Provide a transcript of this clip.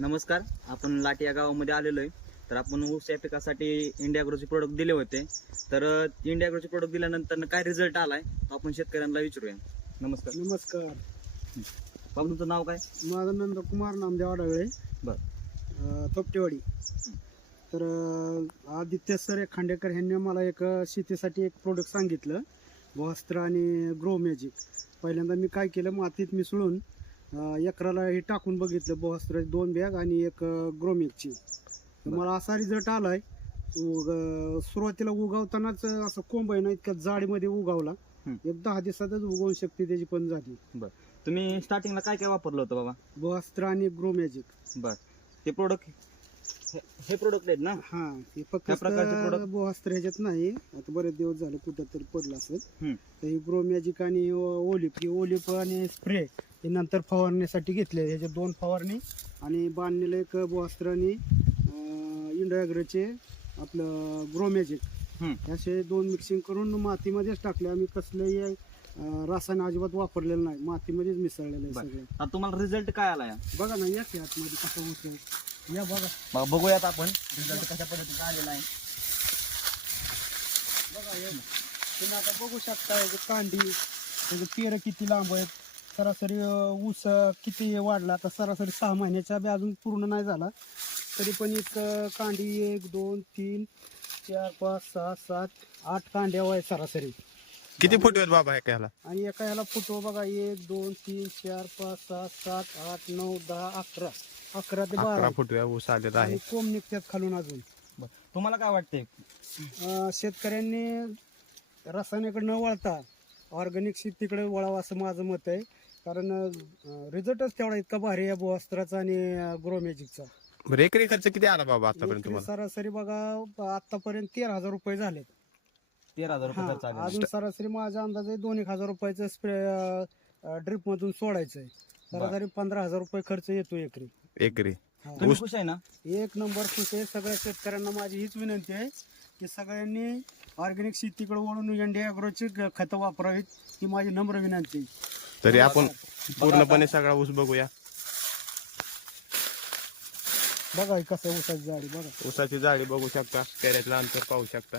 नमस्कार. आपण लाटी या गावामध्ये आलेलो आहे. तर आपण ऊस या पिकासाठी इंडिया ॲग्रोचे प्रोडक्ट दिले होते. तर इंडिया ॲग्रोचे प्रोडक्ट दिल्यानंतर काय रिझल्ट आलाय आपण शेतकऱ्यांना विचारूया. नमस्कार. नमस्कार. बाबा तुमचं नाव काय? माझं नंदकुमार नामदेव आढळळे, बरं. थोपटेवाडी. तर आदित्य सर खांडेकर यांनी मला एक शेतीसाठी एक प्रोडक्ट सांगितलं, भोस्त्र आणि ग्रो मॅजिक. पहिल्यांदा मी काय केलं, मातीत मिसळून एकराला हे टाकून बघितलं, भोस्त्र 2 बॅग आणि एक ग्रोमॅगची. तर मला असा रिझल्ट आलाय. सुरुवातीला उगवतानाच असं कोंब आहे ना, इतक्या जाडीमध्ये उगवला. एक 10 दिवसातच उगवून शक्ती त्याची पण झाली. बरं. तुम्ही स्टार्टिंगला काय काय वापरलं होतं बाबा? भोस्त्र आणि ग्रो मॅजिक. बरं. ते प्रोडक्ट हे प्रोडक्ट आहेत ना? हा, हे फक्त त्या प्रकारचे product? भोस्त्र ह्याच्यात नाही. आता बरेच दिवस झाले कुठं तरी पडलं असेल. हम्म. तर हे ग्रो मॅजिक आणि ओलिप आणि स्प्रे हे नंतर फवारण्यासाठी घेतले. ह्याच्या 2 फवारणी आणि बांधलेलं एक भोस्त्र आणि इंडिया ॲग्रोचे आपलं ग्रो मॅजिक, असे 2 मिक्सिंग करून मातीमध्येच टाकले. आम्ही कसलंही रासायन अजिबात वापरलेलं नाही, मातीमध्येच मिसळलेलं आहे सगळं. आता तुम्हाला रिझल्ट काय आलाय? बघा ना, या की आतमध्ये कसं होतं, या बघा. बघूयात आपण रिझल्ट कशा पद्धतीचा आलेला आहे. बघा हे तुम्ही आता बघू शकता, हे कांडी, त्याचे पेरं किती लांब आहेत. सरासरी ऊस किती वाढला. आता सरासरी 6 महिन्याच्या बी अजून पूर्ण नाही झाला, तरी पण एक कांडी 1 2 3 4 5 6 7 8 कांड्या आहे सरासरी. किती फुट आहेत बाबा ह्याला? आणि एका ह्याला फुटो बघा, 1 2 3 4 5 6 7 8 9 10 11 ते 12 फुट ऊस आलेला आहे. आणि कोंब निघतात खालून अजून. तुम्हाला काय वाटतंय? शेतकऱ्यांनी रासायनिकडे न वळता ऑर्गॅनिक शेतीकडे वळावं असं माझं मत आहे. कारण रिझल्टच तेवढा इतका भारी आहे भोस्त्राचा आणि ग्रो मॅजिकचा. बरं, एकरी खर्च किती आला बाबा आतापर्यंत एकरी तुम्हाला? सरासरी बघा आतापर्यंत 13,000 रुपये झाले. 13,000 रुपये खर्च हा, आलेला आहे. अजून सरासरी माझ्या अंदाजे 2,000 रुपयाचं स्प्रे ड्रिप मधून सोडायचंय. सरासरी 15,000 रुपये खर्च येतो एकरी. एकरी हा. तुम्ही खुश आहे ना? एक नंबर खुश आहे. सगळ्या शेतकऱ्यांना माझी हीच विनंती आहे की सगळ्यांनी ऑर्गॅनिक शेतीकडे वळून इंडिया ॲग्रोची खतं वापरावीत, ही माझी नम्र विनंती. तरी आपण पूर्णपणे सगळा ऊस बघूया. बघा कसं ऊसाची जाडी बघा. ऊसाची जाडी बघू शकता, पेऱ्यातलं अंतर पाहू शकता.